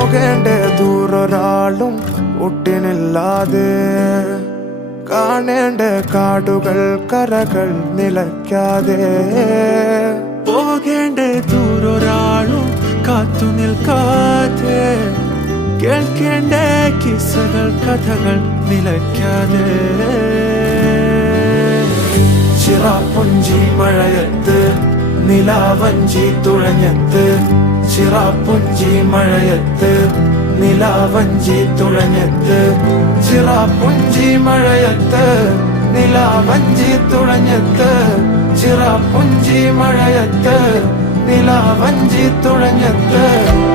പോകേണ്ട ദൂരൊരാളും ഒട്ടിനില്ലാതെ കാണേണ്ട കാടുകൾ കരകൾ നിലയ്ക്കാതെ പോകേണ്ട ദൂരൊരാളും കാത്തു നിൽക്കാതെ കേൾക്കേണ്ട കിസ്സകൾ കഥകൾ നിലയ്ക്കാതെ ചിറാപ്പുഞ്ചി മഴയത്ത് നിലാവഞ്ചി തുഴഞ്ഞത്ത് ചിറാപ്പുഞ്ചി മഴയത്ത് നിലാവഞ്ചി തുഴഞ്ഞത്ത് ചിറാപ്പുഞ്ചി മഴയത്ത് നിലാവഞ്ചി തുഴഞ്ഞത്ത് ചിറാപ്പുഞ്ചി മഴയത്ത് നിലാവഞ്ചി തുഴഞ്ഞത്ത്